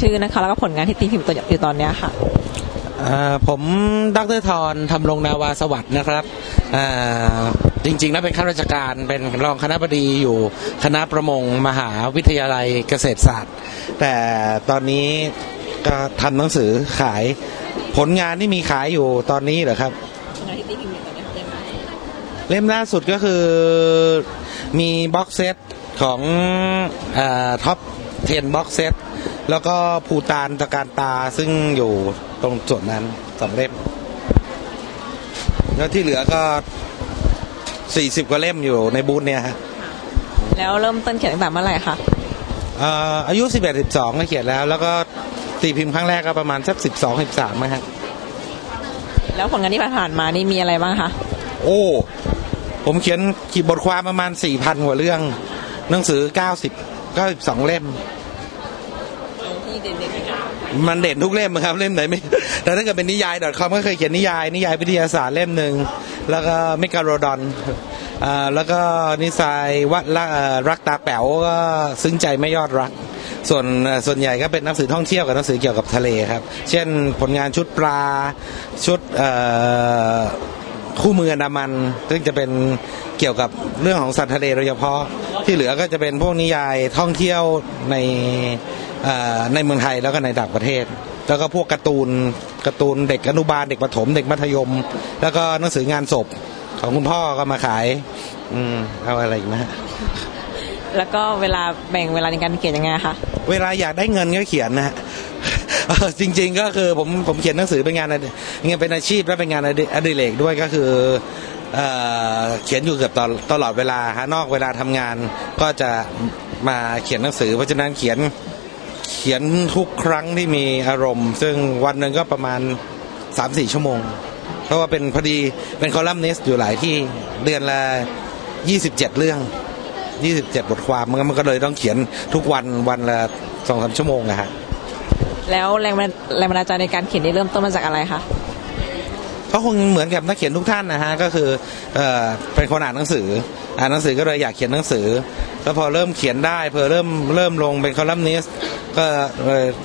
ชื่อนะคะ แล้วก็ผลงานที่ตีพิมพ์ตัวอยู่ตอนเนี้ยค่ะอ่าผมดรทรทำรงนาวาสวัสดิ์นะครับอ่าจริงๆแล้วเป็นข้าราชการเป็นรองคณะบดีอยู่คณะประมงมหาวิทยาลัยเกษตรศาสตร์ แต่ตอนนี้ก็ทำหนังสือขายผลงานที่มีขายอยู่ตอนนี้เหรอครับผลงานที่ตีพิมพ์อยู่ตอนนี้ยังไงเล่มล่าสุดก็คือมีบ็อกเซตของท็อป 10 บ็อกเซต แล้วก็ภูตานตะการตาซึ่งอยู่ตรงส่วนนั้นสองเล่ม แล้วที่เหลือก็40กว่าเล่มอยู่ในบูธเนี่ยฮะแล้วเริ่มต้นเขียนตั้งแต่เมื่อไหร่คะเอ่ออายุ11 12ก็เขียนแล้ว แล้วก็ตีพิมพ์ครั้งแรกก็ประมาณสัก12 13นะฮะแล้วผลงานที่ผ่านๆมานี่มีอะไรบ้างคะโอ้ผมเขียนขีดบทความประมาณ4,000กว่าเรื่อง หนังสือ90 92เล่มที่เด่นๆค่ะ มันเด่นทุกเล่มครับเล่มไหนไม่แต่ถ้าเกิดเป็นนิยาย .com ก็เคยเขียนนิยาย นิยายวิทยาศาสตร์เล่มหนึ่งแล้วก็เมกาโรดอนอแล้วก็นิสัยวัดรักตาแป๋วก็ซึ้งใจไม่ยอดรัก ส่วนส่วนใหญ่ก็เป็นหนังสือท่องเที่ยวกับหนังสือเกี่ยวกับทะเลครับ เช่นผลงานชุดปลาชุดคู่มืออันดามัน ซึ่งจะเป็นเกี่ยวกับเรื่องของสัตว์ทะเลโดยเฉพาะที่เหลือก็จะเป็นพวกนิยายท่องเที่ยวใน ในเมืองไทยแล้วก็ในต่างประเทศ แล้วก็พวกการ์ตูนการ์ตูนเด็กอนุบาลเด็กประถม เด็กมัธยม แล้วก็หนังสืองานศพของคุณพ่อก็มาขาย อืมเอาอะไรอีกนะฮะแล้วก็เวลาแบ่งเวลาในการเขียนยังไงคะเวลาอยากได้เงินก็เขียนนะฮะเออจริง ๆ ก็คือผมผมเขียนหนังสือเป็นงานอดิเงี้ยเป็นอาชีพและเป็นงานอดิอดิเรกด้วยก็คือเอ่อเขียนอยู่เกือบตลอดตลอดเวลาฮะนอกเวลาทำงานก็จะมาเขียนหนังสือ เพราะฉะนั้นเขียน เขียนทุกครั้งที่มีอารมณ์ ซึ่งวันหนึ่งก็ประมาณ 3-4 ชั่วโมง เพราะว่าเป็นพอดีเป็นคอลัมนิสต์อยู่หลายที่เดือนละ 27 เรื่อง 27 บทความมันก็มันก็เลยต้องเขียนทุกวันวันละสองสามชั่วโมงนะฮะแล้วแรงบันแรงบันดาลใจในการเขียนนี่เริ่มต้นมาจากอะไรคะก็คงเหมือนกับนักเขียนทุกท่านนะฮะก็คือเอ่อเป็นคนอ่านหนังสืออ่านหนังสือก็เลยอยากเขียนหนังสือ แล้วพอเริ่มเขียนได้เพอเริ่มเริ่มลงเป็นคอลัมนิสก็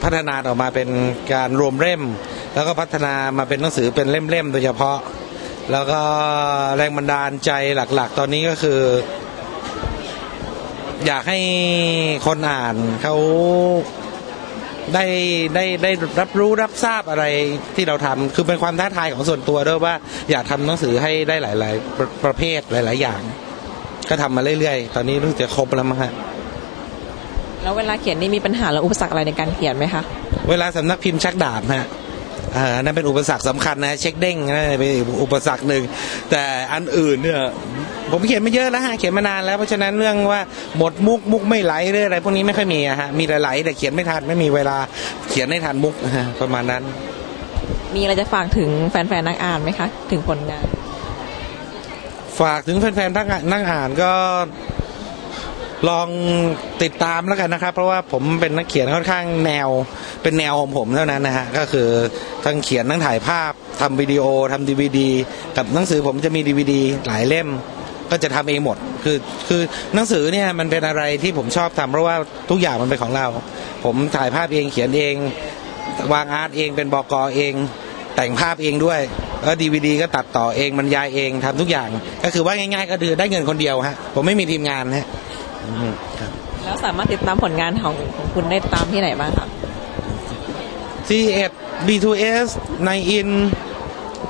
พัฒนาออกมาเป็นการรวมเล่ม แล้วก็พัฒนามาเป็นหนังสือเป็นเล่มๆโดยเฉพาะ แล้วก็แรงบันดาลใจหลักๆ ตอนนี้ก็คือ อยากให้คนอ่านเขาได้ได้ได้รับรู้รับทราบอะไรที่เราทำคือเป็นความท้าทายของส่วนตัวด้วยว่าอยากทำหนังสือให้ได้หลาย ๆปประเภทหลาย ๆ อย่าง ก็ทำมาเรื่อยๆ ตอนนี้รู้สึกจะครบแล้วมั้งฮะแล้วเวลาเขียนนี่มีปัญหาหรืออุปสรรคอะไรในการเขียนไหมคะเวลาสำนักพิมพ์ชักดาบฮะอ่าอันนั่นเป็นอุปสรรคสำคัญนะเช็คเด้งนั่นเป็นอุปสรรคหนึ่งแต่อันอื่นเนี่ยผมเขียนมาเยอะแล้วฮะเขียนมานานแล้วเพราะฉะนั้นเรื่องว่าหมดมุกมุกไม่ไหลหรืออะไรพวกนี้ไม่ค่อยมีอะฮะมีแต่ไหลแต่เขียนไม่ทันไม่มีเวลาเขียนไม่ทันมุกนะฮะประมาณนั้น มีอะไรจะฝากถึงแฟนๆนักอ่านไหมคะ ถึงผลงาน ฝากถึงแฟนๆทั้งนั่งอ่านก็ลองติดตามแล้วกันนะครับ เพราะว่าผมเป็นนักเขียนค่อนข้างแนวเป็นแนวของผมเท่านั้นนะฮะก็คือทั้งเขียนทั้งถ่ายภาพทำวิดีโอทำดีวดีกับหนังสือผมจะมีดีวดีหลายเล่มก็จะทำเองหมด คือคือหนังสือเนี่ยมันเป็นอะไรที่ผมชอบทำเพราะว่าทุกอย่างมันเป็นของเรา ผมถ่ายภาพเองเขียนเอง วางอาร์ตเองเป็นบอกอเอง แต่งภาพเองด้วย แล้วดีวดีก็ตัดต่อเองบรรยายเองทำทุกอย่าง ก็คือว่าง่ายๆ ก็คือได้เงินคนเดียวฮะผมไม่มีทีมงานฮะอืมครับแล้วสามารถติดตามผลงานของของคุณได้ตามที่ไหนบ้างคะ C1 B2S ในอิน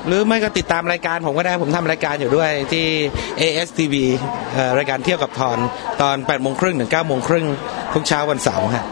หรือไม่ก็ติดตามรายการผมก็ได้ผมทำรายการอยู่ด้วยที่ ASTV เอ่อรายการเที่ยวกับทอน ตอน8โมงครึ่งถึง9โมงครึ่งทุกเช้าวันเสาร์ฮะ